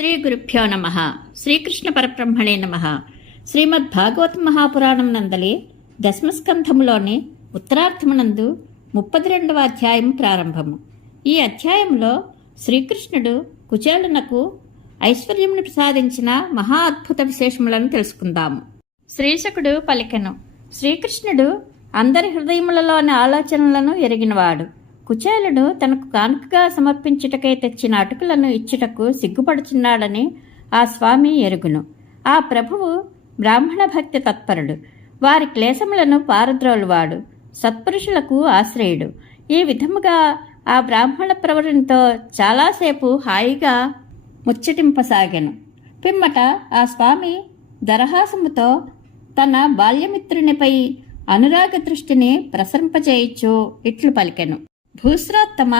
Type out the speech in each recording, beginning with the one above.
శ్రీ గురుభ్యో నమః. శ్రీకృష్ణ పరబ్రహ్మణే నమః. శ్రీమద్ భాగవత మహాపురాణం నందలి దశమస్కంధములోని ఉత్తరార్థమునందు 32వ అధ్యాయం ప్రారంభము. ఈ అధ్యాయంలో శ్రీకృష్ణుడు కుచేలునకు ఐశ్వర్యమును ప్రసాదించిన మహా అద్భుత విశేషములను తెలుసుకుందాము. శ్రీశకుడు పలికెను. శ్రీకృష్ణుడు అందరి హృదయములలోని ఆలోచనలను ఎరిగినవాడు. కుచేలుడు తనకు కానుకగా సమర్పించుటకై తెచ్చిన అటుకులను ఇచ్చుటకు సిగ్గుపడుచున్నాడని ఆ స్వామి ఎరుగును. ఆ ప్రభువు బ్రాహ్మణ భక్తి తత్పరుడు. వారి క్లేశములను పారద్రోలువాడు. సత్పురుషులకు ఆశ్రయుడు. ఈ విధముగా ఆ బ్రాహ్మణ ప్రవరునితో చాలాసేపు హాయిగా ముచ్చటింపసాగెను. పిమ్మట ఆ స్వామి దరహాసముతో తన బాల్యమిత్రునిపై అనురాగ దృష్టిని ప్రసరింపచేయచ్చు ఇట్లు పలికెను. భూశ్రోత్తమ,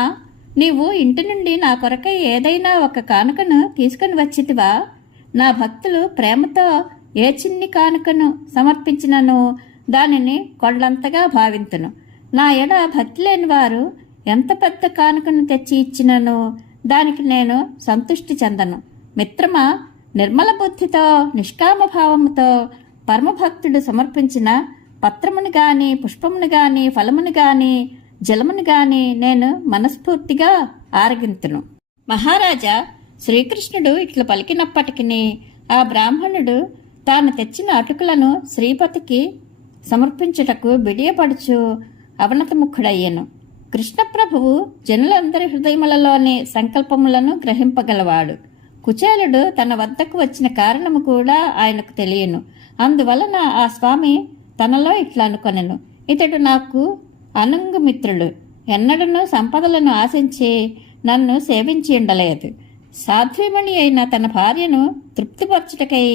నీవు ఇంటి నుండి నా కొరకై ఏదైనా ఒక కానుకను తీసుకుని వచ్చితివా? నా భక్తులు ప్రేమతో ఏ చిన్ని కానుకను సమర్పించినను దానిని కొండంతగా భావింతును. నా ఎడ భక్తి లేని వారు ఎంత పెద్ద కానుకను తెచ్చి ఇచ్చినను దానికి నేను సంతుష్టి చెందను. మిత్రమా, నిర్మల బుద్ధితో నిష్కామభావముతో పరమభక్తుడు సమర్పించిన పత్రమును గాని, పుష్పమును గాని, ఫలమును గాని, జలమును గాని నేను మనస్ఫూర్తిగా ఆరగింతును. మహారాజా, శ్రీకృష్ణుడు ఇట్లు పలికినప్పటికీ ఆ బ్రాహ్మణుడు తాను తెచ్చిన అటుకులను శ్రీపతికి సమర్పించుటకు బిడియపడుచు అవనతముఖుడయ్యను. కృష్ణప్రభువు జనులందరి హృదయములలోని సంకల్పములను గ్రహింపగలవాడు. కుచేలుడు తన వద్దకు వచ్చిన కారణము కూడా ఆయనకు తెలియను. అందువలన ఆ స్వామి తనలో ఇట్లా అనుకొనెను. ఇతడు నాకు అనంగు మిత్రుడు. ఎన్నడూ సంపదలను ఆశించి నన్ను సేవించి ఉండలేదు. సాధ్వీమణి అయిన తన భార్యను తృప్తిపరచుటకై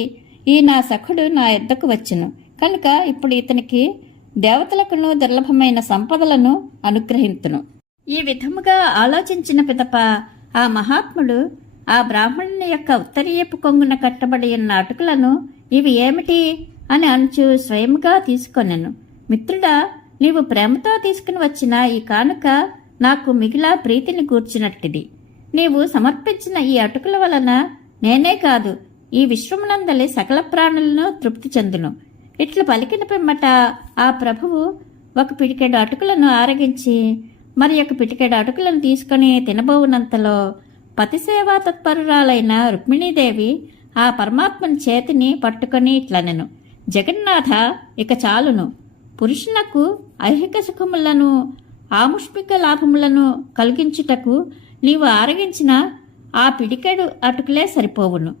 ఈ నా సఖుడు నా యొద్దకు వచ్చును. కనుక ఇప్పుడు ఇతనికి దేవతలకును దుర్లభమైన సంపదలను అనుగ్రహింతును. ఈ విధముగా ఆలోచించిన పిదప ఆ మహాత్ముడు ఆ బ్రాహ్మణుని యొక్క ఉత్తరీయపు కొంగున కట్టబడి ఉన్న అటుకులను ఇవి ఏమిటి అని అనుచు స్వయముగా తీసుకొనెను. మిత్రుడా, నీవు ప్రేమతో తీసుకుని వచ్చిన ఈ కానుక నాకు మిగిలా ప్రీతిని కూర్చున్నట్టిది. నీవు సమర్పించిన ఈ అటుకుల వలన నేనే కాదు, ఈ విశ్వమునందలి సకల ప్రాణులను తృప్తి చెందును. ఇట్లు పలికిన పిమ్మట ఆ ప్రభువు ఒక పిడికెడు అటుకులను ఆరగించి మరి ఒక పిడికెడు అటుకులను తీసుకుని తినబోవునంతలో పతిసేవా తత్పరురాలైన రుక్మిణీదేవి ఆ పరమాత్మని చేతిని పట్టుకొని ఇట్లనెను. జగన్నాథ, ఇక చాలును. పురుషునకు ఐహిక సుఖములను ఆముష్మిక లాభములను కలిగించుటకు నీవు ఆరగించిన ఆ పిడికెడు అటుకులే సరిపోవును.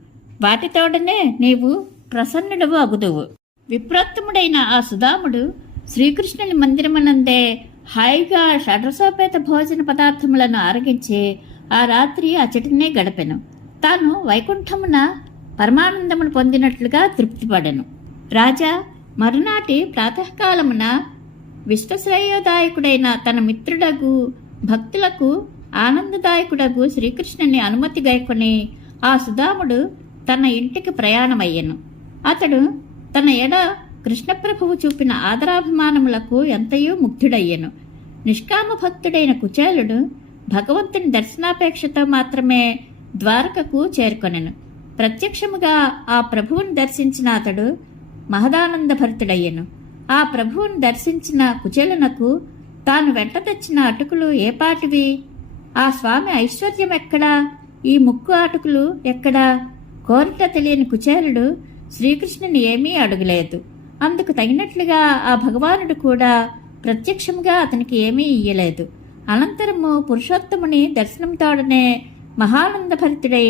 వాటితోడనే నీవు ప్రసన్నుడవు అగుదువు. విప్రోత్తముడైన ఆ సుధాముడు శ్రీకృష్ణుని మందిరమునందే హాయిగా షడ్రసోపేత భోజన పదార్థములను ఆరగించి ఆ రాత్రి అచటినే గడపెను. తాను వైకుంఠమున పరమానందమును పొందినట్లుగా తృప్తిపడెను. రాజా, మరునాటి ప్రాతకాలమున విశ్వశ్రేయోదాయకుడైన తన మిత్రుడగు భక్తులకు ఆనందదాయకుడగు శ్రీకృష్ణుని అనుమతి గైకొని ఆ సుధాముడు తన ఇంటికి ప్రయాణమయ్యను. అతడు తన ఎడ కృష్ణప్రభువు చూపిన ఆదరాభిమానములకు ఎంతయో ముగ్ధుడయ్యను. నిష్కామ భక్తుడైన కుచేలుడు భగవంతుని దర్శనాపేక్షతో మాత్రమే ద్వారకకు చేరుకొనెను. ప్రత్యక్షముగా ఆ ప్రభువుని దర్శించిన అతడు మహదానందభరితుడయ్యను. ఆ ప్రభువును దర్శించిన కుచేలునకు తాను వెంట తెచ్చిన అటుకులు ఏపాటివి? ఆ స్వామి ఐశ్వర్యం ఎక్కడా? ఈ ముక్కు అటుకులు ఎక్కడా? కోరిట తెలియని కుచేలుడు శ్రీకృష్ణుని ఏమీ అడుగలేదు. అందుకు తగినట్లుగా ఆ భగవానుడు కూడా ప్రత్యక్షంగా అతనికి ఏమీ ఇయ్యలేదు. అనంతరము పురుషోత్తముని దర్శనంతోడనే మహానందభరితుడై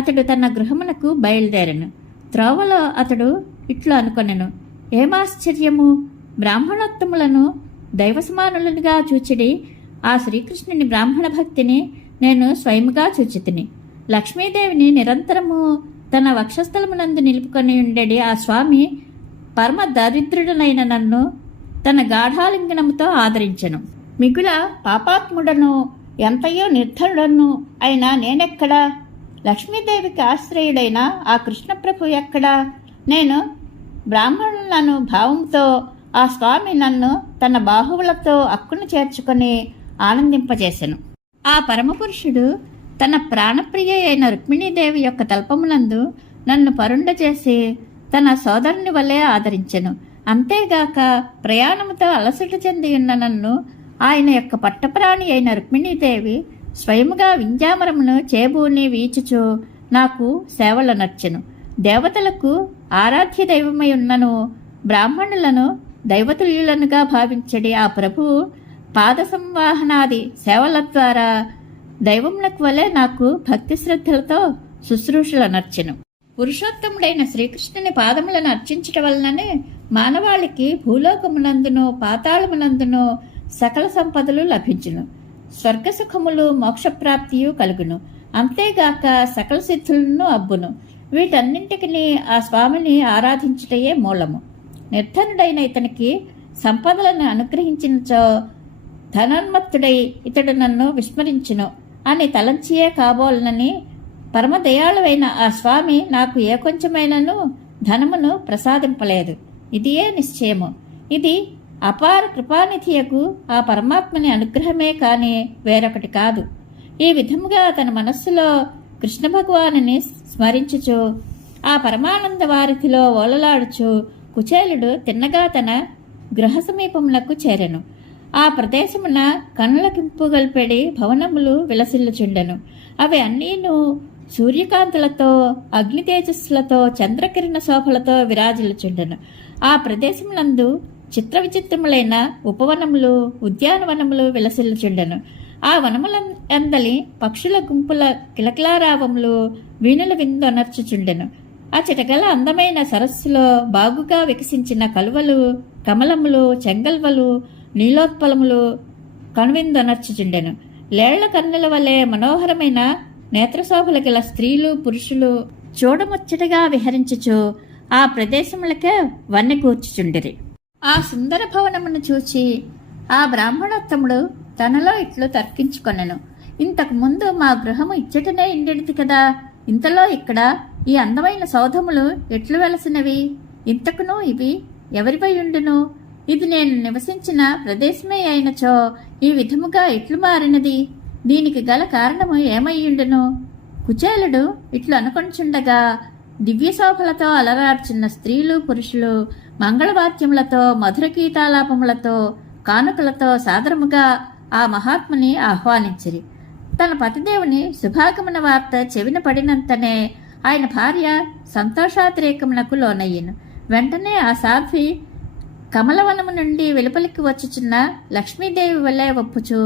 అతడు తన గృహమునకు బయలుదేరెను. త్రోవలో అతడు ఇట్లు అనుకొనెను. ఏమాశ్చర్యము! బ్రాహ్మణోత్తములను దైవసమానులుగా చూచిడి ఆ శ్రీకృష్ణుని బ్రాహ్మణ భక్తిని నేను స్వయముగా చూచితిని. లక్ష్మీదేవిని నిరంతరము తన వక్షస్థలమునందు నిలుపుకొని ఉండేది ఆ స్వామి పరమ దరిద్రుడనైన నన్ను తన గాఢాలింగనముతో ఆదరించెను. మిగుల పాపాత్ముడను ఎంతయో నిర్ధరుడను అయినా నేనెక్కడా? లక్ష్మీదేవికి ఆశ్రయుడైన ఆ కృష్ణప్రభు ఎక్కడా? నేను బ్రాహ్మణులను భావంతో ఆ స్వామి నన్ను తన బాహువులతో అక్కును చేర్చుకొని ఆనందింపజేసెను. ఆ పరమపురుషుడు తన ప్రాణప్రియ అయిన రుక్మిణీదేవి యొక్క తల్పమునందు నన్ను పరుండ చేసి తన సోదరుని వలె ఆదరించెను. అంతేగాక ప్రయాణముతో అలసట చెంది ఉన్న నన్ను ఆయన యొక్క పట్టప్రాణి అయిన రుక్మిణీదేవి స్వయముగా వింజామరమును చేబూని వీచుచు నాకు సేవలనర్చెను. దేవతలకు ఆరాధ్య దైవమై ఉన్నను బ్రాహ్మణులను దైవతుల్యులనుగా భావించడి ఆ ప్రభువు పాద సంవాహనాది సేవల ద్వారా దైవములకు వలె నాకు భక్తి శ్రద్ధలతో శుశ్రూషలనర్చెను. పురుషోత్తముడైన శ్రీకృష్ణుని పాదములను అర్చించటం వలననే మానవాళికి భూలోకమునందును పాతాళమునందును సకల సంపదలు లభించును. స్వర్గసుఖములు మోక్షప్రాప్తియు కలుగును. అంతేగాక సకల సిద్ధులను అబ్బును. వీటన్నింటికి ఆ స్వామిని ఆరాధించుటయే మూలము. నిర్ధనుడైన ఇతనికి సంపదలను అనుగ్రహించినచో ధనోన్మత్తుడై ఇతడు నన్ను విస్మరించును అని తలంచియే కాబోలనని పరమదయాళువైన ఆ స్వామి నాకు ఏ కొంచెమైనను ధనమును ప్రసాదింపలేదు. ఇదియే నిశ్చయము. ఇది అపార కృపానిధియకు ఆ పరమాత్మని అనుగ్రహమే కాని వేరొకటి కాదు. ఈ విధముగా తన మనస్సులో కృష్ణ భగవానుని స్మరించుచు ఆ పరమానంద వారిధిలో ఓలలాడుచు కుచేలుడు తిన్నగా తన గృహ సమీపమునకు చేరెను. ఆ ప్రదేశమున కనులకింపుగల్పెడి భవనములు విలసిల్లుచుండెను. అవి అన్నీను సూర్యకాంతులతో అగ్ని తేజస్సులతో చంద్రకిరణ శోభలతో విరాజిల్లుచుండెను. ఆ ప్రదేశములందు చిత్ర విచిత్రములైన ఉపవనములు ఉద్యానవనములు విలసిల్లుచుండెను. ఆ వనములందలి పక్షుల గుంపుల కిలకిలారావములు వీణుల విందొనర్చుచుండెను. ఆ చిటగల అందమైన సరస్సులో బాగుగా వికసించిన కలువలు కమలములు చెంగల్వలు నీలోత్పలములు కనువిందొనర్చుచుండెను. లేళ్ల కన్నుల వలె మనోహరమైన నేత్రశోభల గల స్త్రీలు పురుషులు చూడముచ్చటగా విహరించుచు ఆ ప్రదేశములకే వన్నె కూర్చుచుండిరి. ఆ సుందర భవనమును చూచి ఆ బ్రాహ్మణోత్తముడు తనలో ఇట్లు తర్కించుకొనెను. ఇంతకు ముందు మా గృహము ఇచ్చటనే ఇండినది కదా, ఇంతలో ఇక్కడ ఈ అందమైన సౌధములు ఎట్లు వెలసినవి? ఇంతకును ఇవి ఎవరిపై ఉండును? ఇది నేను నివసించిన ప్రదేశమే అయినచో ఈ విధముగా ఎట్లు మారినది? దీనికి గల కారణము ఏమయ్యుండును? కుచేలుడు ఇట్లు అనుకొనిచుండగా దివ్యశోభలతో అలరార్చున్న స్త్రీలు పురుషులు మంగళవాద్యములతో మధుర గీతాలాపములతో కానుకలతో సాదరముగా ఆ మహాత్ముని ఆహ్వానించిరి. తన పతిదేవుని శుభాగమన వార్త చెవిన పడినంతనే ఆయన భార్య సంతోషాతిరేకమునకు లోనయ్యను. వెంటనే ఆ సాధ్వి కమలవనము నుండి వెలుపలికి వచ్చుచున్న లక్ష్మీదేవి వలె ఒప్పుచు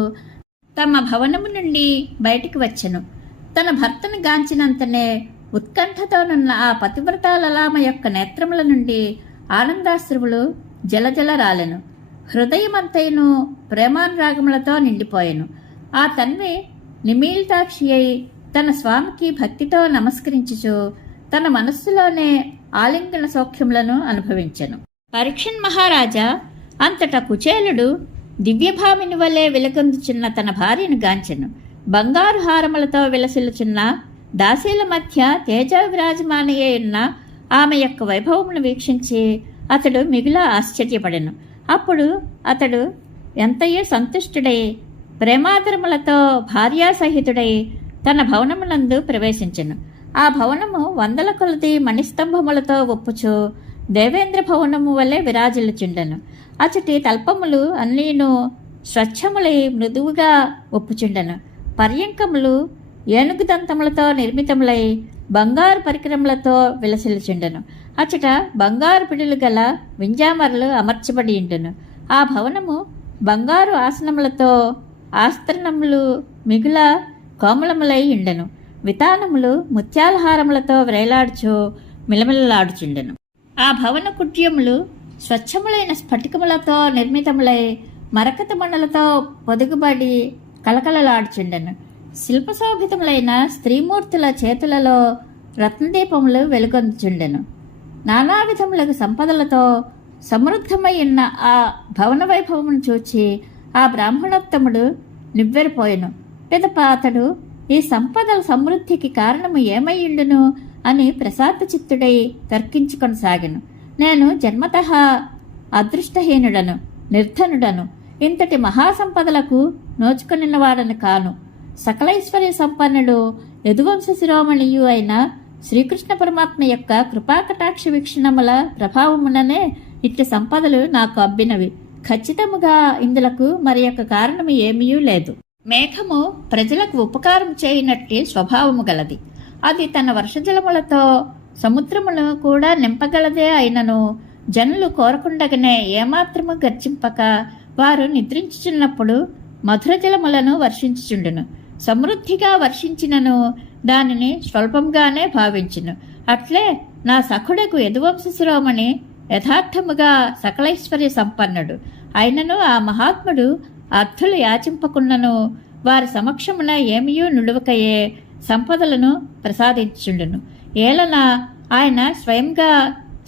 తమ భవనము నుండి బయటికి వచ్చెను. తన భర్తను గాంచినంతనే ఉత్కంఠతోనున్న ఆ పతివ్రతాలలామ యొక్క నేత్రముల నుండి ఆనందాశ్రువులు జలజల రాలెను. హృదయమంతైను ప్రేమానురాగములతో నిండిపోయెను. ఆ తన్వి నిమీలితాక్షి అయి తన స్వామికి భక్తితో నమస్కరించుచు తన మనస్సులోనే ఆలింగన సౌఖ్యములను అనుభవించెను. పరీక్షన్ మహారాజా అంతటా కుచేలుడు దివ్యభామిని వలె వెలుగొందుచున్న తన భార్యను గాంచెను. బంగారు హారములతో విలసిల్లుచున్న దాసీల మధ్య తేజ విరాజమానయ్యే ఉన్న ఆమె యొక్క వైభవమును వీక్షించి అతడు మిగుల ఆశ్చర్యపడెను. అప్పుడు అతడు ఎంతయో సంతుష్టుడై ప్రేమాదరములతో భార్యాసహితుడై తన భవనమునందు ప్రవేశించెను. ఆ భవనము వందల కొలది మణిస్తంభములతో ఒప్పుచు దేవేంద్ర భవనము వలె విరాజిల్లుచుండెను. అచటి తల్పములు అన్నీను స్వచ్ఛములై మృదువుగా ఒప్పుచుండెను. పర్యంకములు ఏనుగు దంతములతో నిర్మితములై బంగారు పరికరములతో విలసిల్లుచుండెను. అచట బంగారు పిడులు గల వింజామరలు అమర్చబడి ఉండును. ఆ భవనము బంగారు ఆసనములతో ఆస్తరణములు మిగుల కోమలములై ఉండెను. వితానములు ముత్యాలహారములతో వ్రేలాడుచు మిలమిలలాడుచుండెను. ఆ భవన కుడ్యములు స్వచ్ఛములైన స్ఫటికములతో నిర్మితములై మరకత మణులతో పొదుగుబడి కలకలలాడుచుండెను. శిల్పశోభితములైన స్త్రీమూర్తుల చేతులలో రత్నదీపములు వెలుగొందుచుండెను. నానా విధములకు సంపదలతో సమృద్ధమై ఉన్న ఆ భవన వైభవమును చూచి ఆ బ్రాహ్మణోత్తముడు నివ్వెరపోయెను. పిదప అతడు ఈ సంపదల సమృద్ధికి కారణము ఏమయ్యుండును అని ప్రశాంత చిత్తుడై తర్కించుకొనసాగెను. నేను జన్మతః అదృష్టహీనుడను, నిర్ధనుడను, ఇంతటి మహాసంపదలకు నోచుకొనినవాడను కాను. సకలైశ్వర్య సంపన్నుడు యదువంశ శిరోమణియు అయిన శ్రీకృష్ణ పరమాత్మ యొక్క కృపాకటాక్ష వీక్షణముల ప్రభావముననే ఇట్టి సంపదలు నాకు అబ్బినవి. ఖచ్చితముగా ఇందులకు మరి యొక్క కారణము ఏమీ లేదు. మేఘము ప్రజలకు ఉపకారం చేయనట్టి స్వభావము గలది. అది తన వర్షజలములతో సముద్రమును కూడా నింపగలదే అయినను జనులు కోరకుండగానే ఏమాత్రము గర్జింపక వారు నిద్రించుచున్నప్పుడు మధుర జలములను వర్షించుచుండును. సమృద్ధిగా వర్షించినను దానిని స్వల్పంగానే భావించును. అట్లే నా సఖుడకు యదువంశ శిరోమణి యథార్థముగా సకలైశ్వర్య సంపన్నుడు అయినను ఆ మహాత్ముడు అర్థులు యాచింపకున్నను వారి సమక్షమున ఏమియూ నిలువకయే సంపదలను ప్రసాదించుండును. ఏలన ఆయన స్వయంగా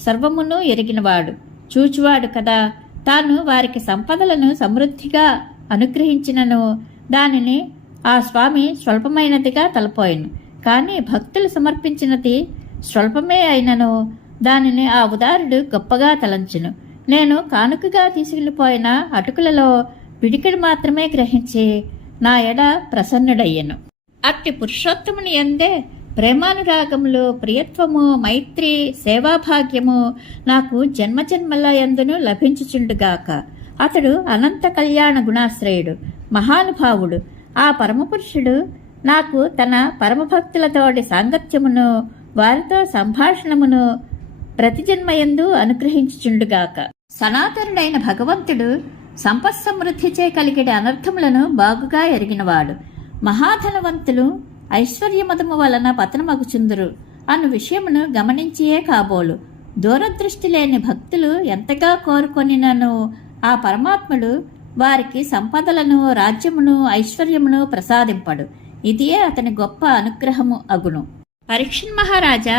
సర్వమును ఎరిగినవాడు, చూచువాడు కదా. తాను వారికి సంపదలను సమృద్ధిగా అనుగ్రహించినను దానిని ఆ స్వామి స్వల్పమైనదిగా తలపోయిను. కానీ భక్తులు సమర్పించినది స్వల్పమే అయినను దానిని ఆ ఉదారుడు గొప్పగా తలంచును. నేను కానుకగా తీసుకెళ్లిపోయిన అటుకులలో పిడికిడి మాత్రమే గ్రహించి నా ఎడ ప్రసన్నుడయ్యను. అట్టి పురుషోత్తముని యందే ప్రేమానురాగములు, ప్రియత్వము, మైత్రి, సేవాభాగ్యము నాకు జన్మజన్మల యందును లభించుచుండుగాక. అతడు అనంత కళ్యాణ గుణాశ్రయుడు, మహానుభావుడు. ఆ పరమపురుషుడు నాకు తన పరమభక్తులతోటి సాంగత్యమును, వారితో సంభాషణమును ప్రతిజన్మయందు అనుగ్రహించుచుండుగాక. సనాతనుడైన భగవంతుడు సంపత్సమృద్ధిచే కలిగిన అనర్థములను బాగుగా ఎరిగినవాడు. మహాధనవంతులు ఐశ్వర్యమదము వలన పతనమగుచుందురు అను విషయమును గమనించియే కాబోలు. దూరదృష్టి లేని భక్తులు ఎంతగా కోరుకొనినను ఆ పరమాత్ముడు వారికి సంపదలను, రాజ్యమును, ఐశ్వర్యమును ప్రసాదింపడు. ఇదియే అతని గొప్ప అనుగ్రహము అగును. పరీక్షణ్ మహారాజా,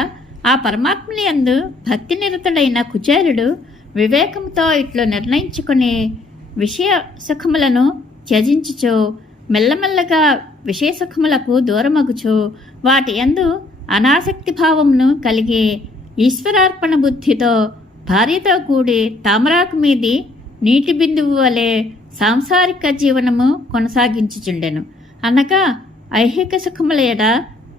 ఆ పరమాత్ముని యందు భక్తి నిరతుడైన కుచేలుడు వివేకంతో ఇట్లు నిర్ణయించుకుని విషయ సుఖములను త్యజించుచు మెల్లమెల్లగా విషయ సుఖములకు దూరమగుచు వాటి యందు అనాసక్తి భావమును కలిగి ఈశ్వరార్పణ బుద్ధితో భార్యతో కూడి తామరాకు మీది నీటి బిందువు వలె సాంసారిక జీవనము కొనసాగించుచుండెను. అనగా ఐహిక సుఖముల ఎడ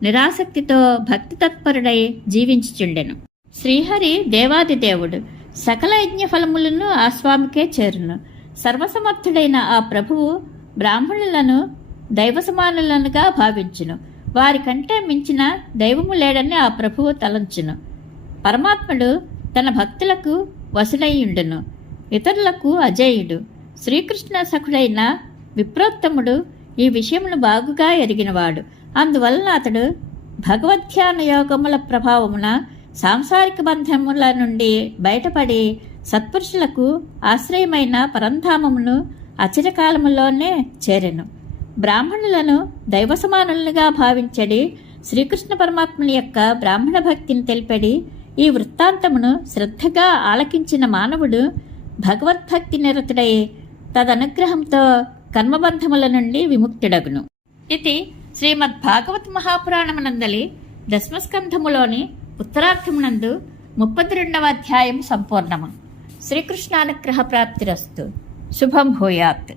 నిరాసక్తితో భక్తి తత్పరుడై జీవించుచుండెను. శ్రీహరి దేవాదిదేవుడు, సకల యజ్ఞ ఫలములను ఆ స్వామికే చేరును. సర్వసమర్థుడైన ఆ ప్రభువు బ్రాహ్మణులను దైవ సమానులనుగా భావించును. వారికంటే మించిన దైవము లేడని ఆ ప్రభువు తలంచును. పరమాత్ముడు తన భక్తులకు వసుడైయుండును, ఇతరులకు అజేయుడు. శ్రీకృష్ణ సఖుడైన విప్రోత్తముడు ఈ విషయమును బాగుగా ఎరిగినవాడు. అందువలన అతడు భగవద్ధ్యాన యోగముల ప్రభావమున సాంసారిక బంధముల నుండి బయటపడి సత్పురుషులకు ఆశ్రయమైన పరంధామమును అచిరకాలములోనే చేరెను. బ్రాహ్మణులను దైవ సమానులుగా భావించడి శ్రీకృష్ణ పరమాత్ముని యొక్క బ్రాహ్మణ భక్తిని తెలిపడి ఈ వృత్తాంతమును శ్రద్ధగా ఆలకించిన మానవుడు భగవద్భక్తి నిరతుడై తదనుగ్రహంతో కర్మబంధముల నుండి విముక్తుడగును. ఇది శ్రీమద్భాగవత మహాపురాణమునందలి దశమస్కంధములోని ఉత్తరార్థమునందు 32వ అధ్యాయం సంపూర్ణము. శ్రీకృష్ణానుగ్రహ ప్రాప్తిరస్తు. శుభం భూయాత్.